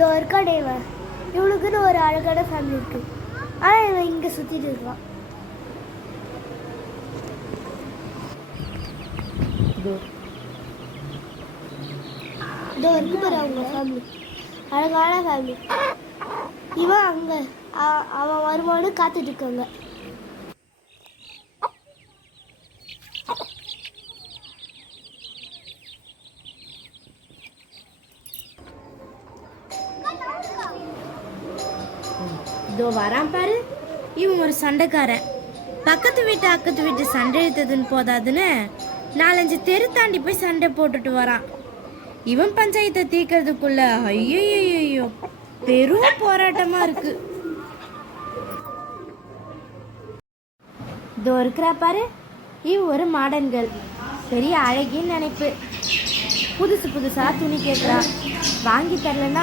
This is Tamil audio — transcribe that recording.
இதோ இருக்கானே இவன், இவனுக்குன்னு ஒரு அழகான ஃபேமிலி இருக்கு. ஆனால் இவன் இங்கே சுற்றிட்டு இருக்கான். இதோ இருக்கு பாரு அவங்க ஃபேமிலி, அழகான ஃபேமிலி. இவன் அங்கே அவன் வருமானு காத்துட்டு இருக்காங்க. இதோ வரான் பாரு, இவன் ஒரு சண்டைக்காரன். பக்கத்து வீட்டு சண்டை இழுத்ததுன்னு போதாதுன்னு 4-5 தெரு தாண்டி போய் சண்டை போட்டுட்டு வரான். இவன் பஞ்சாயத்தை தீர்க்கறதுக்குள்ள ஐயோ பெரும் போராட்டமா இருக்கு. இதோ இருக்கிறா பாரு, இவன் ஒரு மாடர்ன் கேர்ள். பெரிய அழகின்னு நினைப்பு. புதுசா துணி கேட்குறா. வாங்கி தரலன்னா